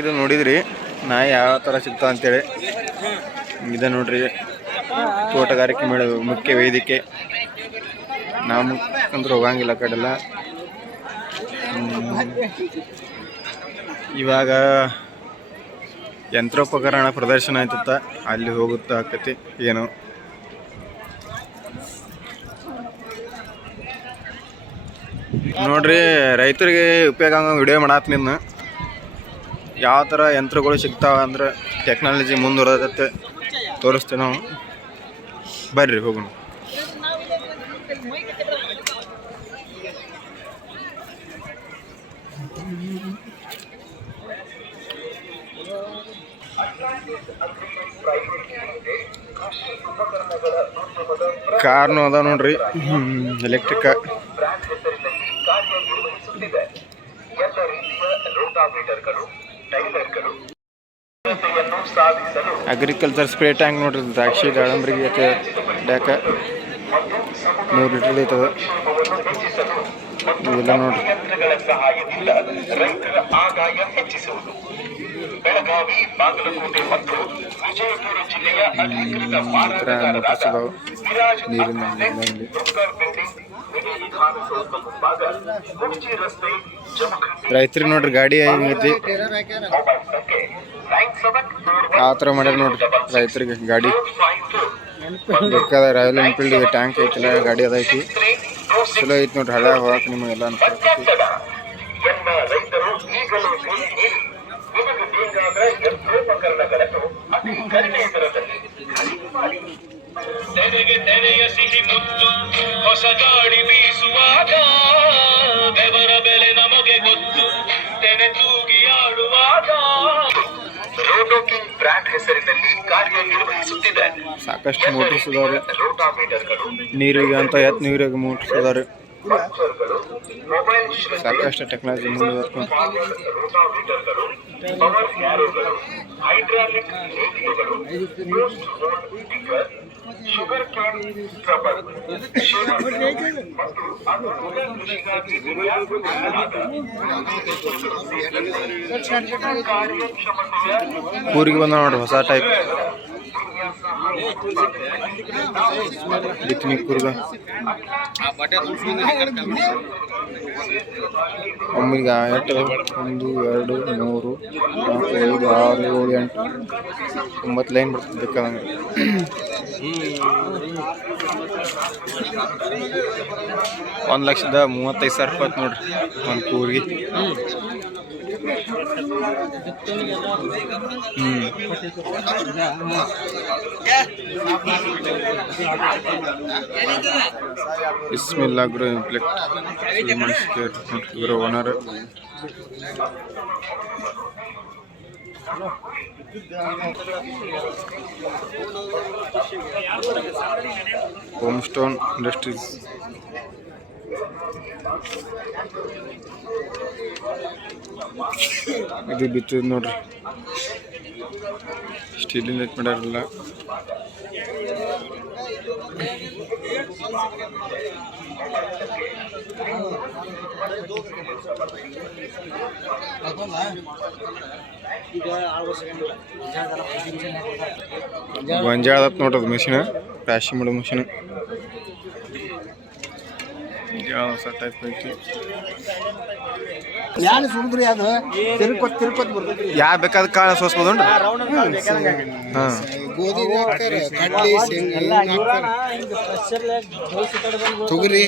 ಇದು ನೋಡಿದ್ರಿ ನಾಯಿ ಯಾವ ಥರ ಸಿಗ್ತಾವ ಅಂತೇಳಿ. ಇದೆ ನೋಡ್ರಿ ತೋಟಗಾರಿಕೆ ಮೇಳ ಮುಖ್ಯ ವೇದಿಕೆ. ನಾವು ಅಂದ್ರೆ ಹೋಗಂಗಿಲ್ಲ ಕಡೆಲ್ಲ. ಇವಾಗ ಯಂತ್ರೋಪಕರಣ ಪ್ರದರ್ಶನ ಆಯ್ತತ್ತ, ಅಲ್ಲಿ ಹೋಗುತ್ತಾ ಆಕತಿ ಏನೋ. ನೋಡ್ರಿ ರೈತರಿಗೆ ಉಪಯೋಗ ಆಗೋ ವಿಡಿಯೋ ಮಾಡತ್ನಿನ್ನ. ಯಾವ ಥರ ಯಂತ್ರಗಳು ಸಿಗ್ತಾವ ಅಂದ್ರೆ ಟೆಕ್ನಾಲಜಿ ಮುಂದುವರೆದತ್ತೆ ತೋರಿಸ್ತೀವಿ ನಾವು. ಬರ್ರಿ ಹೋಗೋಣ. ಕಾರ್ನು ಅದ ನೋಡ್ರಿ, ಎಲೆಕ್ಟ್ರಿಕ್. ಅಗ್ರಿಕಲ್ಚರ್ ಸ್ಪ್ರೇ ಟ್ಯಾಂಕ್ ನೋಡ್ರಿ, ದ್ರಾಕ್ಷಿ ದಾಳಂಬ್ರಿಗೆ ಡ್ಯಾಕ 100 ಲೀಟರ್ ಐತದ. ಇವೆಲ್ಲ ನೋಡ್ರಿ ಬೆಳಗಾವಿ, ಬಾಗಲಕೋಟೆ ಮತ್ತು ವಿಜಯಪುರ ಜಿಲ್ಲೆಯ ಅಧಿಕೃತ ರೈತರಿಗೆ ನೋಡ್ರಿ ಗಾಡಿ ಐತಿ ಆ ಥರ ಮಾಡ್ಯಾರ ನೋಡ್ರಿ. ರೈತರಿಗೆ ಗಾಡಿ ಬೇಕಾದ ರಾಯಲ್ ಎನ್ಫೀಲ್ಡ್ ಟ್ಯಾಂಕ್ ಐತಿಲ್ಲ, ಗಾಡಿ ಅದೈತಿ. ಚಲೋ ಐತಿ ನೋಡ್ರಿ, ಹಳೆ ಹೋಗಕ್ಕೆ ನಿಮಗೆಲ್ಲ ಅನ್ಕೊಳ್ತೈತಿ. ಹೊಸ ಗಾಡಿ ಬೀಸುವಾಗ ಬೆವರ ಬೆಲೆ ನಮಗೆ ಗೊತ್ತು, ತೆನೆ ತೂಗಿ ಆಡುವಾಗ. ರೋಟೋಕಿಂಗ್ ಬ್ರ್ಯಾಂಡ್ ಹೆಸರಿನಲ್ಲಿ ಕಾರ್ಯನಿರ್ವಹಿಸುತ್ತಿದೆ. ಸಾಕಷ್ಟು ಮೋಟರ್ಸ್ ಇದಾವೆ, ನೀರಿಗೆ ಅಂತ ನೀರಿಗೆ ಮೋಟರ್ಸ್ ಇದಾವೆ. ಸಾಕಷ್ಟು ಟೆಕ್ನಾಲಜಿ ಮುಂದುವರ್ಕೊಂಡು ಊರಿಗೆ ಬಂದ ನೋಡ್ರಿ ಹೊಸ ಟೈಪ್ ಬಿತ್ತನೆ ಕೂರ್ಗ. ಒಮ್ಮಿಗೆ 8 1 2 3 4 5 6 7 8 9 ಲೈನ್ ಬರ್ತದೆ ಬೇಕಾದಂಗೆ. $1,35,000 ನೋಡ್ರಿ ಒಂದು ಕೂರ್ಗಿ. ಬಿಸ್ಮಿಲ್ಲಾ ಗ್ರೋ ಇಂಪ್ಲೆಕ್ಟ್ ಇವರ ಓನರ್. Home stone industries. ಇದು ಬಿತ್ತದ ನೋಡ್ರಿ, ಸ್ಟೀಲಿಂದ ಐತ್ ಮಾಡ್ಯಾರಲ್ಲ. ಗೊಂಜಾಳ ನೋಡ್ರಿ ಮಿಷಿನ್, ರಾಶಿ ಮಾಡೋ ಮಿಷಿನ್. ಹೊಸ ಟೈಪ್ ಐತಿ. ಯಾ ಬೇಕಾದ ಕಾಳ ಸೋಸ್ಬೋದನ್ರಿ. ತೊಗರಿ